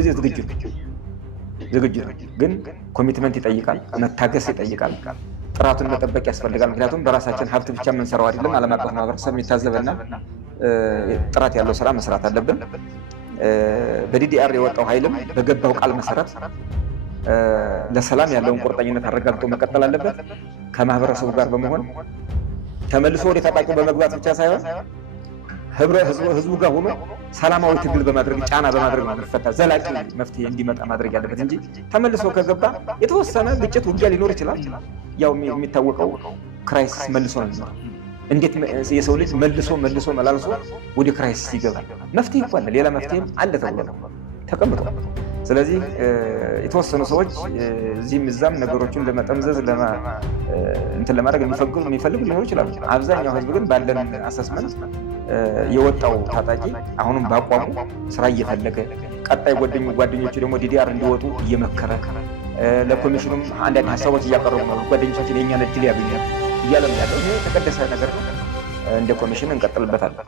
ጊዜ ዝግጁ ነው። ግን ኮሚትመንት ይጠይቃል፣ መታገስ ይጠይቃል፣ ጥራቱን መጠበቅ ያስፈልጋል። ምክንያቱም በራሳችን ሀብት ብቻ የምንሰራው አይደለም። ዓለም አቀፍ ማህበረሰብ የሚታዘበና ጥራት ያለው ስራ መስራት አለብን። በዲዲአር የወጣው ኃይልም በገባው ቃል መሰረት ለሰላም ያለውን ቁርጠኝነት አረጋግጦ መቀጠል አለበት። ከማህበረሰቡ ጋር በመሆን ተመልሶ ወደ ታጣቂው በመግባት ብቻ ሳይሆን ህዝቡ ጋር ሆኖ ሰላማዊ ትግል በማድረግ ጫና በማድረግ ነው የሚፈታ ዘላቂ መፍትሄ እንዲመጣ ማድረግ ያለበት እንጂ ተመልሶ ከገባ የተወሰነ ግጭት፣ ውጊያ ሊኖር ይችላል። ያው የሚታወቀው ክራይሲስ መልሶ ነው። እንዴት የሰው ልጅ መልሶ መላልሶ ወደ ክራይሲስ ይገባል? መፍትሄ እኮ አለ፣ ሌላ መፍትሄም አለ ተብሎ ተቀምጦ። ስለዚህ የተወሰኑ ሰዎች እዚህም እዛም ነገሮችን ለመጠምዘዝ እንትን ለማድረግ የሚፈልጉ ሊኖሩ ይችላሉ። አብዛኛው ህዝብ ግን ባለን አሰስመንት የወጣው ታጣቂ አሁንም ባቋሙ ስራ እየፈለገ ቀጣይ ጓደኞቹ ደግሞ ዲዲአር እንዲወጡ እየመከረ ለኮሚሽኑም አንዳንድ ሀሳቦች እያቀረቡ ነው። ጓደኞቻችን የእኛን እድል ያገኛል እያለም ያለው ይሄ የተቀደሰ ነገር ነው። እንደ ኮሚሽን እንቀጥልበታለን።